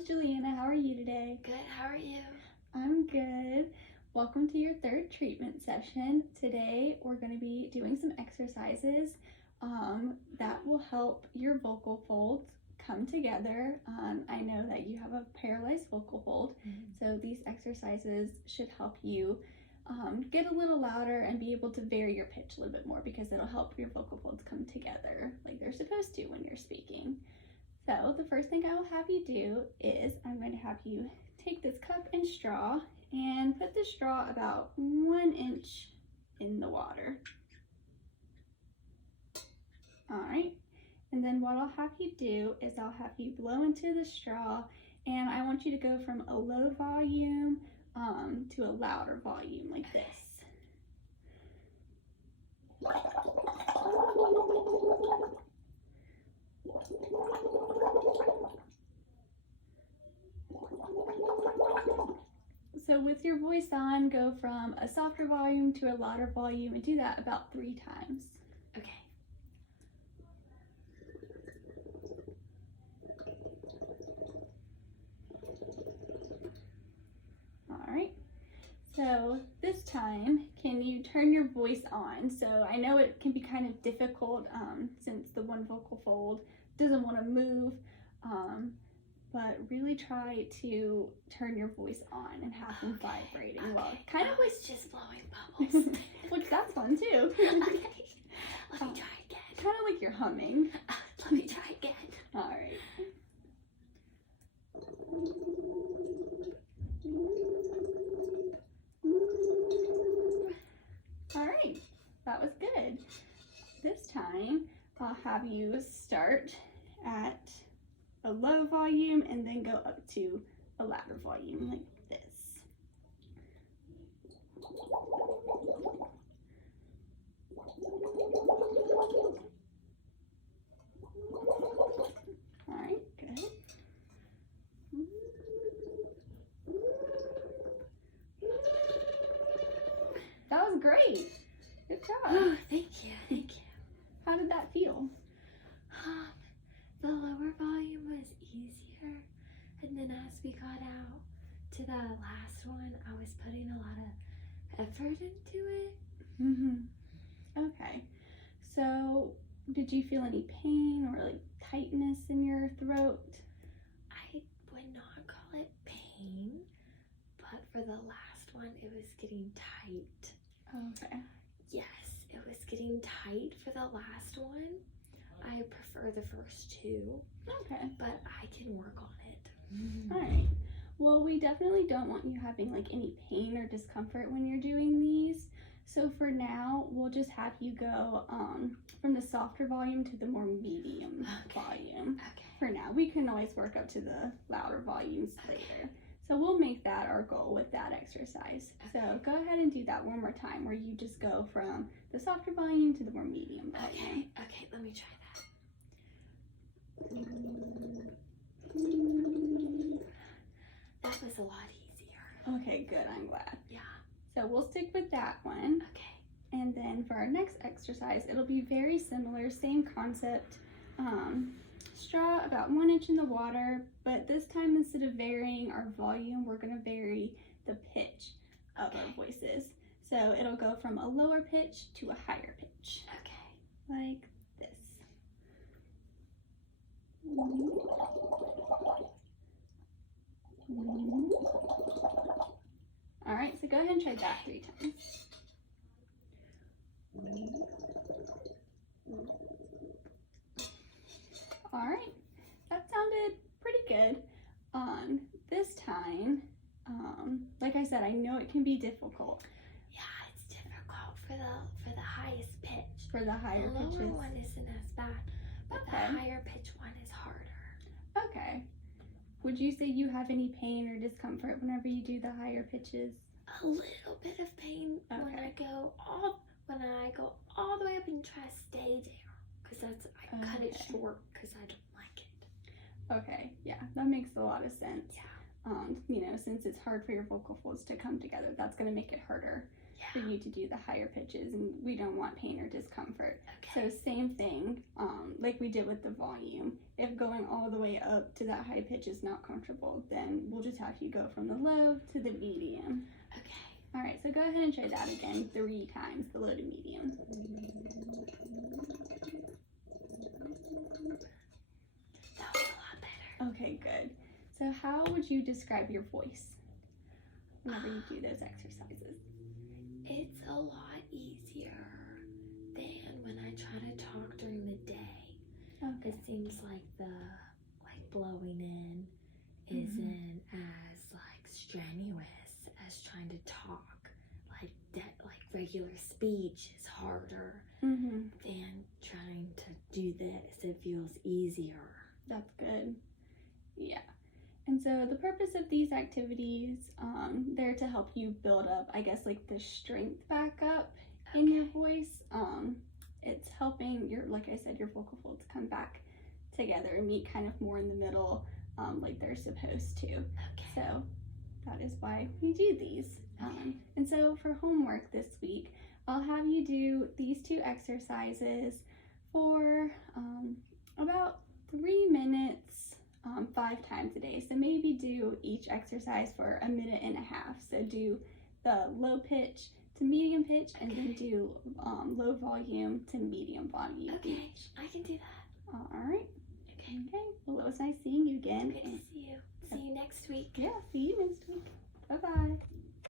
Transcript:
name's Juliana. How are you today? Good, how are you? I'm good. Welcome to your third treatment session. Today we're going to be doing some exercises that will help your vocal folds come together. I know that you have a paralyzed vocal fold, so these exercises should help you get a little louder and be able to vary your pitch a little bit more, because it'll help your vocal folds come together like they're supposed to when you're speaking. So the first thing I will have you do is I'm going to have you take this cup and straw and put the straw about 1 inch in the water. All right, and then what I'll have you do is I'll have you blow into the straw, and I want you to go from a low volume to a louder volume like this. So with your voice on, go from a softer volume to a louder volume and do that about 3 times. Okay. All right. So this time, can you turn your voice on? So I know it can be kind of difficult since the one vocal fold doesn't want to move, but really try to turn your voice on and have them vibrating. Okay. Well, kind of like just blowing bubbles. which that's fun too. Okay, let me try again. Kind of like you're humming. Let me try again. All right. All right, that was good. This time, I'll have you start at a low volume and then go up to a louder volume like this. All right, good. That was great. Good job. Oh, thank you, thank you. How did that feel? The lower volume was easier, and then as we got out to the last one, I was putting a lot of effort into it. Okay. So, did you feel any pain or like tightness in your throat? I would not call it pain, but for the last one, it was getting tight. Okay. Yes, it was getting tight for the last one. I prefer the first 2. Okay. But I can work on it. All right. Well, we definitely don't want you having like any pain or discomfort when you're doing these. So for now, we'll just have you go from the softer volume to the more medium volume. Okay. For now, we can always work up to the louder volumes later. So we'll make that our goal with that exercise. So go ahead and do that one more time, where you just go from the softer volume to the more medium volume. Okay, let me try that. That was a lot easier. Okay, good, I'm glad. Yeah. So we'll stick with that one. Okay. And then for our next exercise, it'll be very similar, same concept. Straw about 1 inch in the water, but this time instead of varying our volume, we're gonna vary the pitch of our voices. So it'll go from a lower pitch to a higher pitch. Okay. Like this. All right, so go ahead and try that 3 times. All right, that sounded pretty good. This time, like I said, I know it can be difficult. Yeah, it's difficult for the highest pitch. For the higher pitches. The lower one isn't as bad, but the higher pitch one is harder. Okay. Would you say you have any pain or discomfort whenever you do the higher pitches? A little bit of pain when I go all the way up and try to stay there, because I cut it short because I don't like it. Okay, yeah, that makes a lot of sense. Yeah. You know, since it's hard for your vocal folds to come together, that's going to make it harder. for you to do the higher pitches, and we don't want pain or discomfort. Okay. So same thing, like we did with the volume. If going all the way up to that high pitch is not comfortable, then we'll just have you go from the low to the medium. Okay. All right, so go ahead and try that again 3 times, the low to medium. That was a lot better. Okay, good. So how would you describe your voice whenever you do those exercises? It's a lot easier than when I try to talk during the day. Okay. It seems like the blowing in isn't as strenuous as trying to talk. Like regular speech is harder than trying to do this. It feels easier. That's good. Yeah. And so the purpose of these activities, they're to help you build up, I guess, like the strength back up in your voice. It's helping like I said, your vocal folds come back together and meet kind of more in the middle, like they're supposed to. Okay. So that is why we do these. And so for homework this week, I'll have you do these 2 exercises for about 3 minutes, 5 times a day. So maybe do each exercise for 1.5 minutes. So do the low pitch to medium pitch, and then do low volume to medium volume. Okay, I can do that. All right. Okay. Well, it was nice seeing you again. Good to see you. See you next week. Yeah, see you next week.